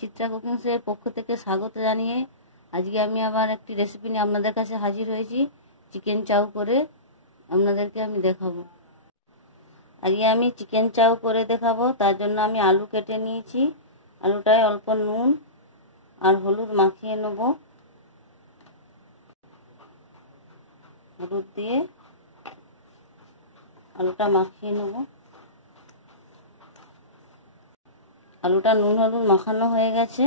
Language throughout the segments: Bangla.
চিত্রা কুকিংসের পক্ষ থেকে স্বাগত জানিয়ে আজকে আমি আবার একটি রেসিপি নিয়ে আপনাদের কাছে হাজির হয়েছি। চিকেন চাউ করে আপনাদেরকে আমি দেখাবো। আজকে আমি চিকেন চাউ করে দেখাবো। তার জন্য আমি আলু কেটে নিয়েছি। আলুটায় অল্প নুন আর হলুদ মাখিয়ে নেব। হলুদ দিয়ে আলুটা মাখিয়ে নেব। আলুটা নুন হলুদ মাখানো হয়ে গেছে।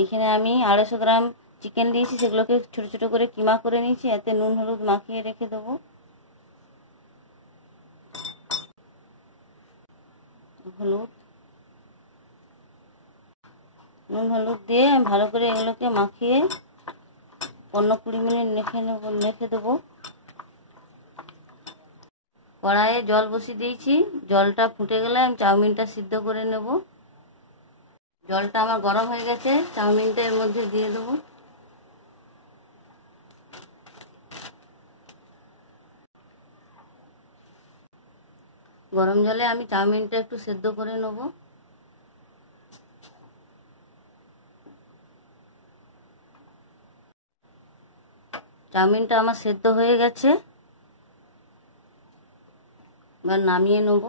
এখানে আমি 250 গ্রাম চিকেন দিয়েছি, সেগুলোকে ছোট ছোট করে কিমা করে নিয়েছি। এতে নুন হলুদ মাখিয়ে রেখে দেবো। নুন হলুদ দিয়ে ভালো করে এগুলোকে মাখিয়ে 15-20 মিনিট রেখে দেবো। কড়াইয়ে জল বসিয়ে দিয়েছি। জলটা ফুটে গেলে আমি চাউমিনটা সিদ্ধ করে নেব। জলটা আমার গরম হয়ে গেছে, চাউমিনটা এর মধ্যে দিয়ে দেবো। গরম জলে আমি চাউমিনটা একটু সেদ্ধ করে নেব। চাউমিনটা আমার সেদ্ধ হয়ে গেছে, এবার নামিয়ে নেব।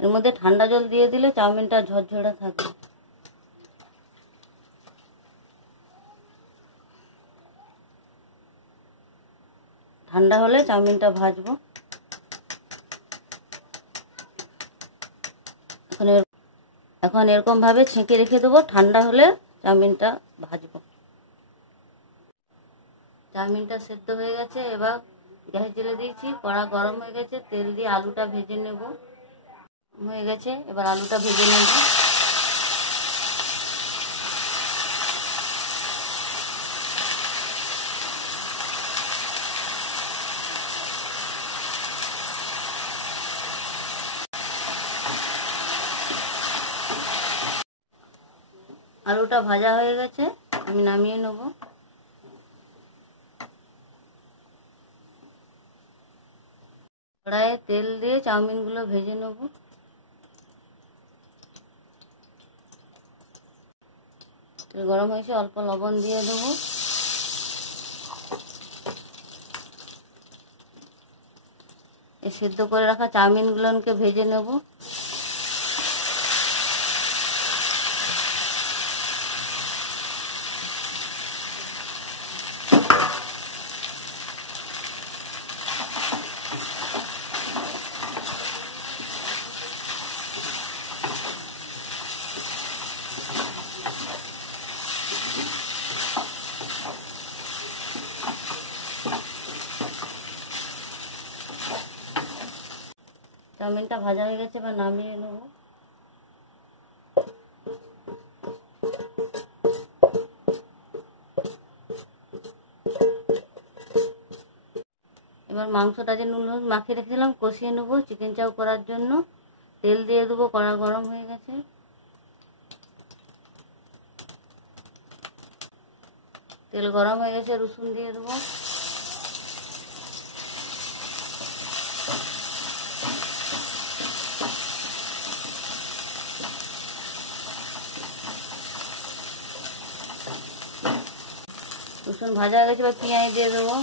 এর মধ্যে ঠান্ডা জল দিয়ে দিলে চাউমিনটা ঝরঝরে থাকে। ঠান্ডা হলে চাউমিনটা ভাজবো। এখন এরকম ভাবে ছেঁকে রেখে দেবো। ঠান্ডা হলে চাউমিনটা ভাজবো। চাউমিনটা সেদ্ধ হয়ে গেছে। এবার গ্যাস জ্বেলে দিয়েছি, কড়া গরম হয়ে গেছে। তেল দিয়ে আলুটা ভেজে নেব। হয়ে গেছে, এবার আলুটা ভেজে নেব। আলুটা ভাজা হয়ে গেছে, আমি নামিয়ে নেব। কড়াইয়ে তেল দিয়ে চাউমিনগুলো ভেজে নেব। তেল গরম হয়েছে, অল্প লবণ দিয়ে দেবো। এই সেদ্ধ করে রাখা চাউমিনগুলোকে ভেজে নেব। চাউমিনটা ভাজা হয়ে গেছে, এবার নামিয়ে নেব। এবার মাংসটা যে নুন হলুদ মাখিয়ে রেখেছিলাম কষিয়ে নেব চিকেন চাউ করার জন্য। তেল দিয়ে দেবো, কড়া গরম হয়ে গেছে। তেল গরম হয়ে গেছে, রসুন দিয়ে দেবো। রসুন ভাজা হয়ে গেছে, এবার পেঁয়াজ দিয়ে দেবো।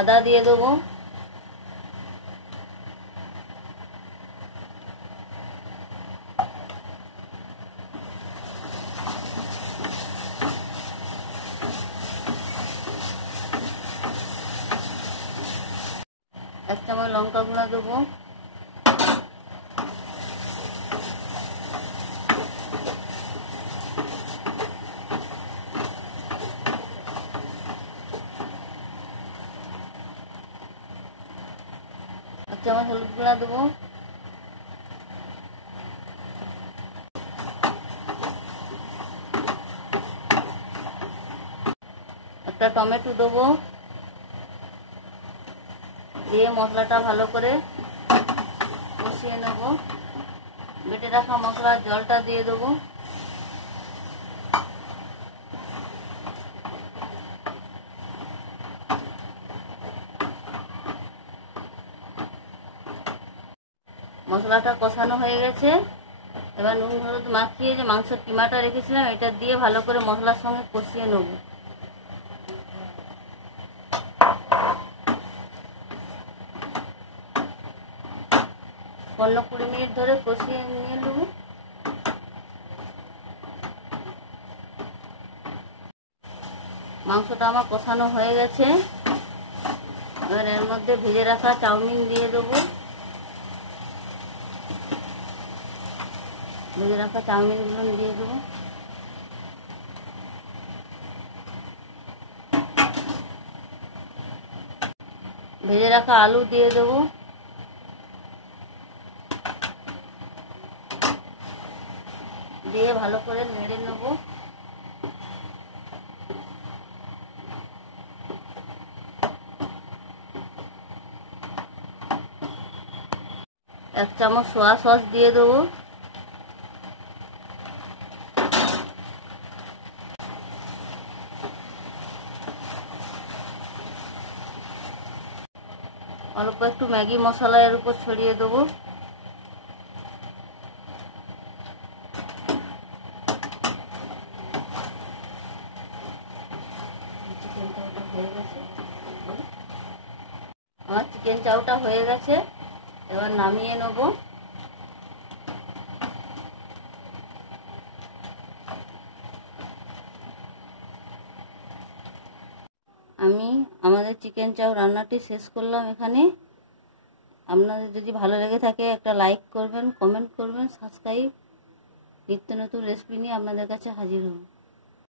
আদা দিয়ে দেবো। এক চামচ লঙ্কা গুঁড়া দেবো। এক চামচ হলুদ গুঁড়া দেবো। একটা টমেটো দেবো। দিয়ে মশলাটা ভালো করে কষিয়ে নেব। বেটে রাখা মশলার জলটা দিয়ে দেবো। মশলাটা কষানো হয়ে গেছে। এবার নুন হলুদ মাখিয়ে যে মাংসের কিমাটা রেখেছিলাম এটা দিয়ে ভালো করে মশলার সঙ্গে কষিয়ে নেব। 15-20 মিনিট ধরে কষিয়ে নিয়ে নেব। মাংসটা আমার কষানো হয়ে গেছে। এবার এর মধ্যে ভেজে রাখা চাউমিন দিয়ে দেবো। ভেজে রাখা চাউমিনগুলো দিয়ে দেবো। ভেজে রাখা আলু দিয়ে দেবো। দিয়ে ভালো করে নেড়ে নেব। এক চামচ সোয়া সস দিয়ে দেবো। অল্প একটু ম্যাগি মশলা এর উপর ছড়িয়ে দেবো। আমার চিকেন চাউটা হয়ে গেছে। এবার নামিয়ে নেব। আমি আমাদের চিকেন চাউ রান্নাটি শেষ করলাম এখানে। আপনাদের যদি ভালো লেগে থাকে একটা লাইক করবেন, কমেন্ট করবেন, সাবস্ক্রাইব। নিত্য নতুন রেসিপি নিয়ে আপনাদের কাছে হাজির হব।